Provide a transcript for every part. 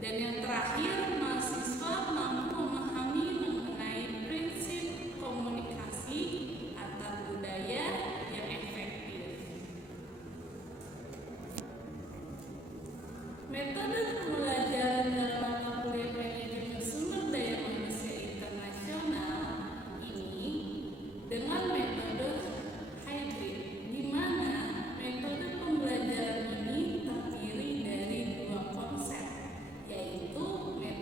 Dan yang terakhir, mahasiswa mampu memahami mengenai prinsip komunikasi antar budaya yang efektif. Metode pembelajaran dalam mata kuliah manajemen sumber daya manusia internasional ini dengan metode hybrid, di mana metode pembelajaran ini terdiri dari dua konsep, yaitu metode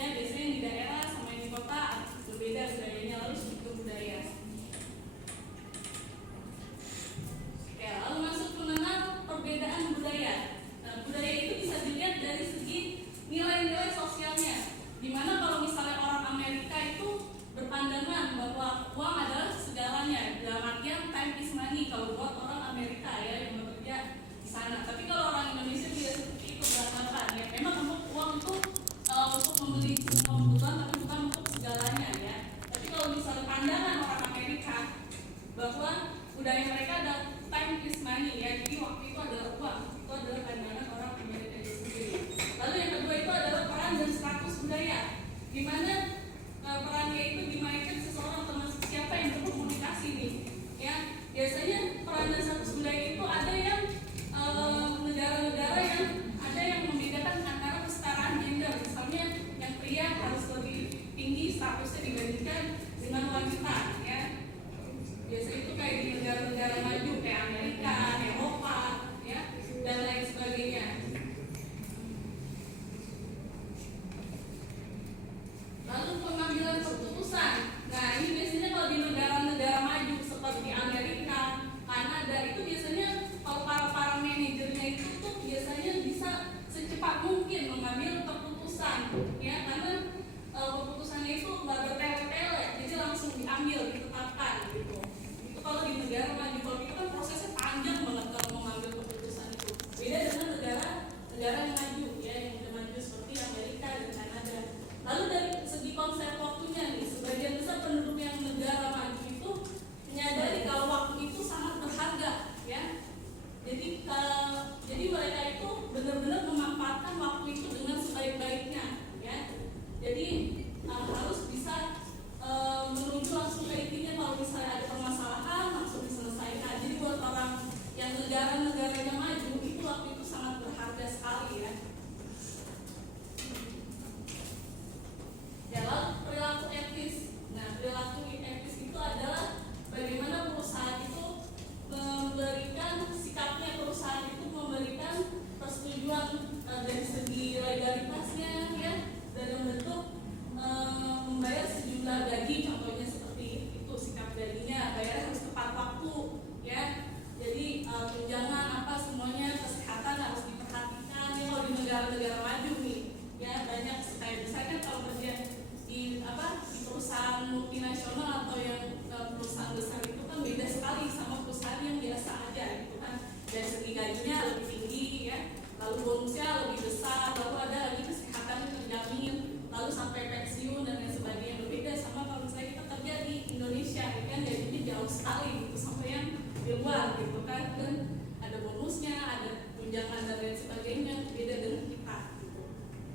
Ya, biasanya di daerah sama yang di kota berbeda budayanya, lalu segi budaya. Ya, lalu masuk mengenal perbedaan budaya. Nah, budaya itu bisa dilihat dari segi nilai-nilai sosialnya. Dimana kalau misalnya orang Amerika itu berpandangan bahwa uang adalah segalanya, dalam artian time is money kalau buat orang Amerika ya yang bekerja di sana. Tapi kalau orang Indonesia tidak seperti itu beranggapan ya, memang untuk uang itu untuk membeli semua kebutuhan, tapi bukan untuk segalanya ya. Tapi kalau misalnya pandangan orang Amerika bahwa budaya mereka ada time is money ya, jadi waktu itu adalah uang, itu adalah pandangan orang Amerika itu sendiri. Lalu yang kedua itu adalah peran dan status budaya, di mana perannya itu dimainkan seseorang termasuk siapa yang berkomunikasi nih ya. Biasanya peran dan status budaya itu ada yang negara-negara yang ada yang membedakan antara kesetaraan gender, misalnya yang pria harus lebih tinggi statusnya dibandingkan dengan wanita ya. Biasanya itu kayak di negara-negara maju kayak Amerika, Eropa ya, dan lain sebagainya. Lalu pengambilan keputusan. Nah, ini biasanya kalau di negara-negara maju seperti Amerika, Kanada itu biasanya kalau para manajernya itu tuh biasanya bisa secepat mungkin mengambil keputusan ya, karena keputusannya itu nggak bertele-tele, jadi langsung diambil, ditetapkan gitu. Itu kalau di negara maju. Kalau itu kan prosesnya panjang banget kalau mengambil keputusan itu. Beda dengan negara yang maju ya, yang udah maju seperti Amerika dan Kanada. Lalu dari segi konsep waktunya nih, sebagian besar penduduk yang negara maju itu menyadari kalau waktu itu sangat berharga ya. Jadi mereka itu benar-benar memanfaatkan waktu itu dengan sebaik-baiknya ya. Jadi harus bisa menuju langsung ke intinya. Kalau misalnya ada permasalahan langsung diselesaikan. Jadi buat orang yang negara-negaranya maju itu waktu itu sangat berharga sekali ya. Ya, lalu perilaku etis. Nah, perilaku etis itu adalah bagaimana perusahaan itu memberikan sikapnya, perusahaan itu memberikan persetujuan dari segi legalitasnya ya, dalam bentuk membayar sejumlah gaji, contohnya seperti itu sikap gajinya, bayar harus tepat waktu ya. Jadi tunjangan apa semuanya, kesehatan harus diperhatikan ya. Kalau di negara-negara maju nih ya, banyak kayak misalnya kan kalau kerja di perusahaan multinasional atau yang perusahaan besar itu kan beda sekali sama perusahaan yang biasa aja gitu kan. Dari segi gajinya lebih tinggi ya, lalu bonusnya lebih besar, lalu ada lagi kesehatannya terjamin, lalu sampai pensiun dan lain sebagainya. Berbeda sama kalau misalnya kita kerja di Indonesia ya kan, gajinya jauh sekali gitu sampai yang di luar gitu kan, dan ada bonusnya, ada tunjangan dan lain sebagainya, beda dengan kita gitu.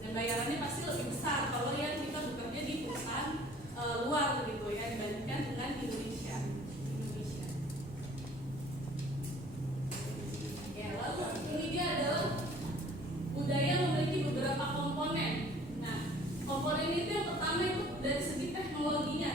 Dan bayarannya pasti lebih besar kalau yang kita bekerja di perusahaan luar gitu ya, dibandingkan dengan Indonesia. Ya, lalu ini dia adalah budaya memiliki beberapa komponen. Nah, komponen itu yang pertama itu dari segi teknologinya.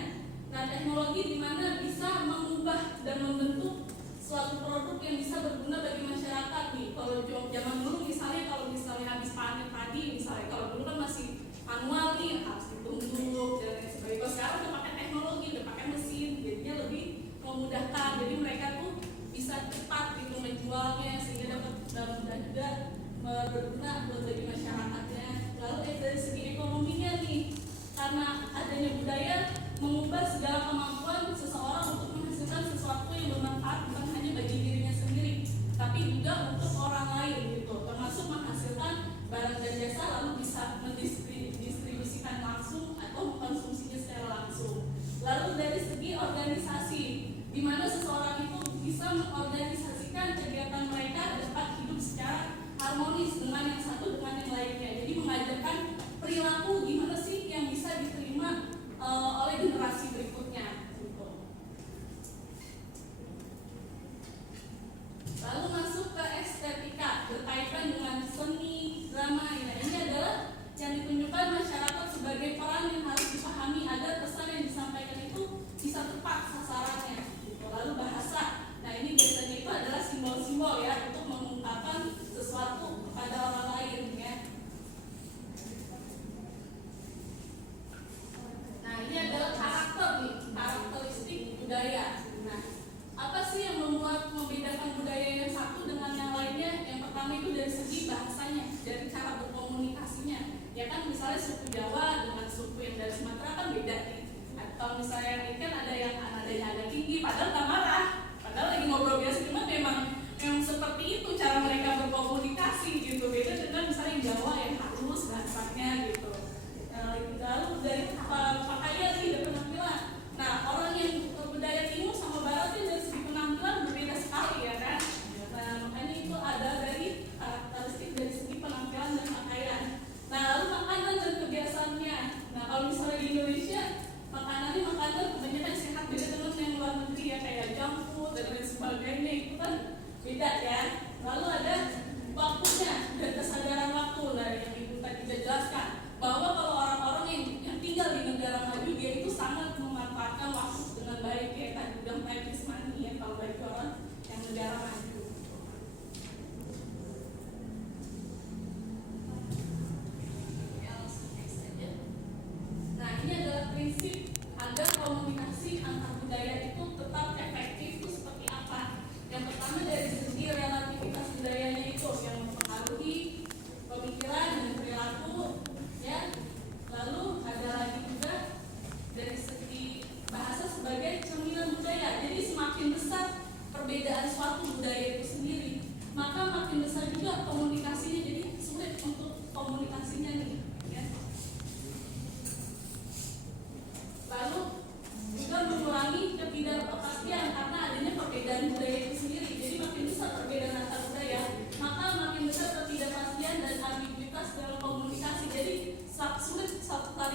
Nah, teknologi di mana bisa mengubah dan membentuk suatu produk yang bisa berguna bagi masyarakat nih. Kalau zaman dulu misalnya habis panen padi misalnya, kalau dulu kan masih manual nih, harus ditumbuk dan lain sebagainya. Kalau sekarang udah pakai teknologi, udah pakai mesin, jadinya lebih memudahkan. Jadi mereka tuh bisa cepat gitu menjualnya sehingga dapat mudah juga berguna buat bagi masyarakatnya. Lalu dari segi ekonominya nih, karena adanya budaya mengubah segala kemampuan seseorang untuk menghasilkan sesuatu yang bermanfaat bukan hanya bagi dirinya sendiri, tapi juga untuk orang lain gitu, termasuk menghasilkan barang dan jasa lalu bisa mendistribusikan langsung atau mengkonsumsinya secara langsung. Lalu dari segi organisasi, di mana seseorang itu bisa mengorganisasikan kegiatan mereka dapat hidup secara harmonis dengan yang satu dengan yang lainnya. Jadi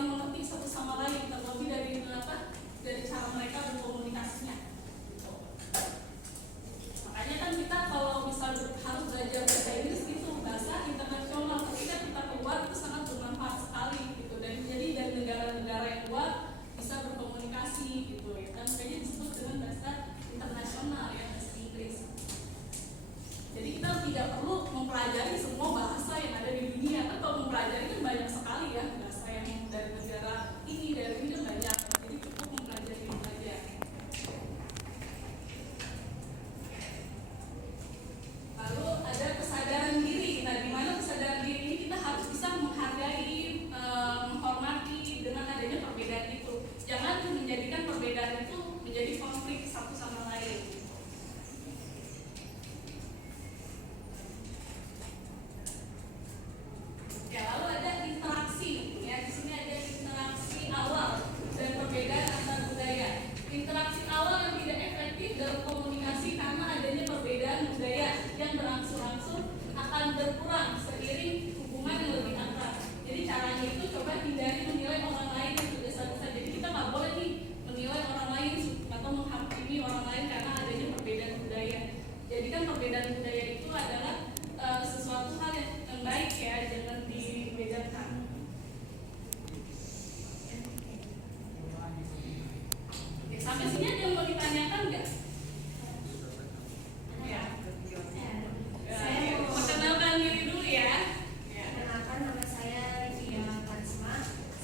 saling mengerti satu sama lain, terlebih dari cara mereka berkomunikasinya. Gitu. Makanya kan kita kalau misal harus belajar bahasa Inggris itu bahasa internasional, ketika kita keluar itu sangat bermanfaat sekali gitu. Dan jadi dari negara-negara yang luar bisa berkomunikasi gitu ya kan, makanya disebut dengan bahasa internasional ya, bahasa Inggris. Jadi kita tidak perlu mempelajari semua bahasa yang ada di dunia, kan kalau mempelajari kan banyak sekali ya bahasa yang dari negara ini dari ini kan banyak, jadi cukup mempelajari itu saja. Lalu ada kesadaran diri. Nah, di mana kesadaran diri ini kita harus bisa menghargai, menghormati dengan adanya perbedaan itu. Jangan menjadikan perbedaan itu menjadi konflik satu sama lain. Ya, lalu ada interaksi. Ya, di sini ada interaksi awal dan perbedaan antar budaya. Interaksi awal yang tidak efektif dalam komunikasi karena adanya perbedaan budaya yang berangsur-angsur akan berkurang seiring hubungan yang lebih akrab. Jadi caranya itu coba hindari menilai orang lain yang tergesa-gesa. Jadi kita nggak boleh nih menilai orang lain atau menghakimi orang lain karena adanya perbedaan budaya. Jadi kan perbedaan budaya itu adalah sesuatu hal yang baik ya, jangan dibedakan. Oke, sampai sini ada yang mau ditanyakan nggak? Ya. Saya perkenalkan diri dulu ya. Perkenalkan, nama saya Ria Karisma.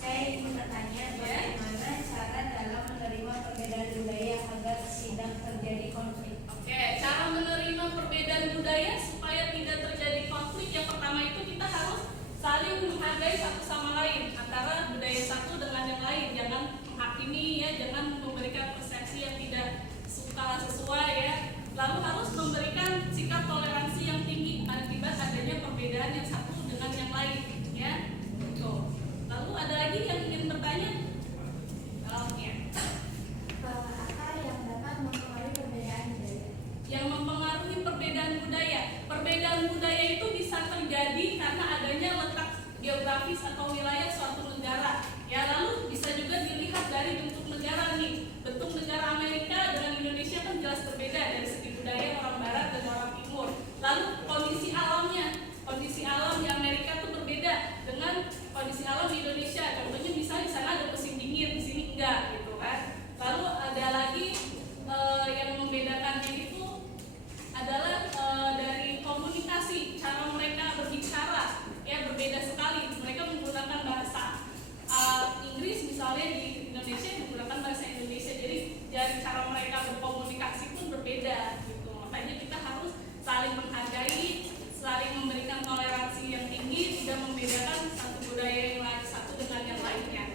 Saya ingin bertanya bagaimana cara dalam menerima perbedaan budaya agar tidak terjadi konflik. Oke, cara menerima perbedaan budaya supaya tidak terjadi konflik, yang pertama itu kita harus saling menghargai satu sama lain antara budaya satu dengan yang lain. Jangan menghakimi ya, jangan memberikan persepsi yang tidak suka sesuai ya. Lalu harus memberikan sikap toleransi yang tinggi akibat adanya perbedaan yang satu dengan yang lain ya. Tuh. Lalu ada lagi yang ingin bertanya? Oke. Apa yang dapat mempengaruhi perbedaan budaya? Yang mempengaruhi perbedaan budaya. Perbedaan budaya itu bisa terjadi karena adanya letak geografis atau wilayah suatu negara. Ya, lalu bisa juga dilihat dari bentuk negara nih. Bentuk negara Amerika dengan Indonesia kan jelas berbeda dari segi budaya, orang barat dan orang timur. Lalu kondisi alam di Amerika itu berbeda dengan kondisi alam di Indonesia. Contohnya misalnya di sana ada musim dingin, di sini enggak gitu kan. Lalu ada lagi yang membedakannya itu adalah dari komunikasi, cara mereka berbicara ya berbeda sekali. Mereka menggunakan bahasa Inggris misalnya, di Indonesia menggunakan bahasa Indonesia. Jadi dari cara mereka berkomunikasi pun berbeda gitu. Makanya kita harus saling menghargai, saling memberikan toleransi yang tinggi, tidak membedakan satu budaya yang lain satu dengan yang lainnya.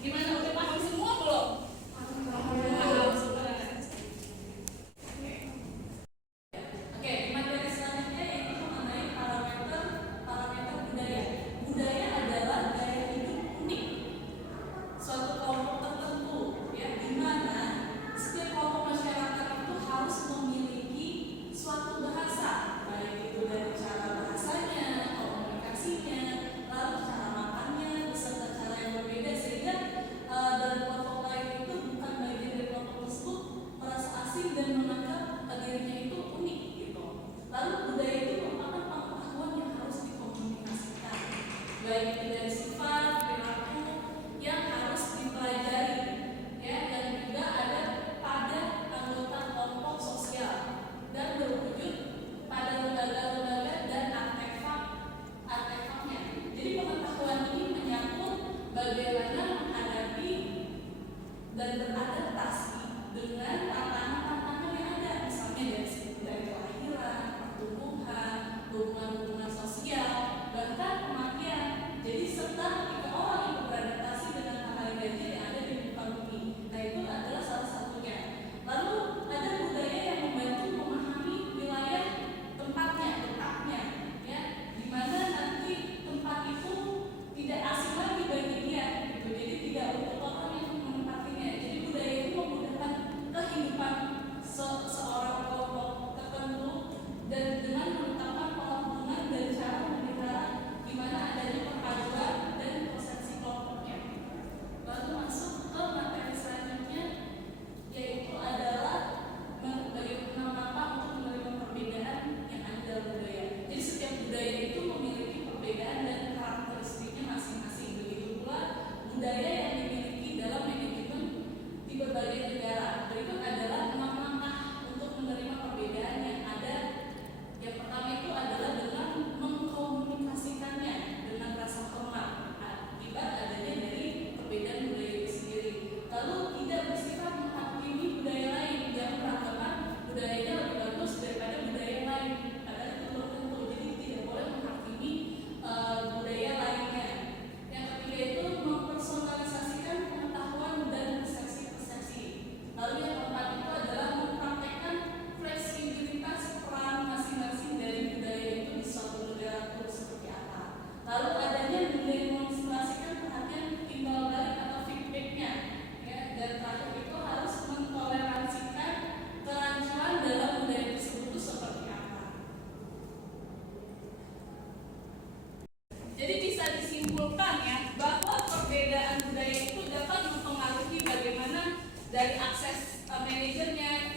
Gimana, udah paham semua belum? Paham semua. Oke, di materi selanjutnya yaitu mengenai parameter budaya. Budaya adalah gaya hidup unik suatu kelompok tertentu, ya, di mana setiap kelompok masyarakat itu harus memiliki suatu bahasa, baik itu dari cara bahasanya, komunikasinya, lalu cara makannya, beserta cara yang berbeda, sehingga dalam kelompok lain itu bukan bagian dari kelompok tersebut merasa asing dan menganggap dirinya itu unik gitu. Lalu budaya itu merupakan pengetahuan yang harus dikomunikasikan, baik itu dari sifat, perilaku yang harus dipelajari ya, dan juga ada pada anggota kelompok sosial dan berwujud pada lembaga-lembaga dan artefaknya. Jadi pengetahuan ini menyangkut bagaimana menghadapi dan beradaptasi dengan tantangan-tantangan yang ada, misalnya dari kelahiran, pertumbuhan, hubungan-hubungan sosial, bahkan kematian. Jadi serta ketika orang yang beradaptasi dengan hal-hal yang ganjil yang ada di muka bumi. Nah, itu adalah salah satunya. Lalu ada budaya yang membantu memahami wilayah tempatnya, letaknya, ya, di mana nanti tempat itu tidak asing lagi bagi dia, gitu. Jadi tidak untuk orang yang menempatinya. Jadi budaya itu menyimpulkan ya bahwa perbedaan budaya itu dapat mempengaruhi bagaimana dari akses manajernya,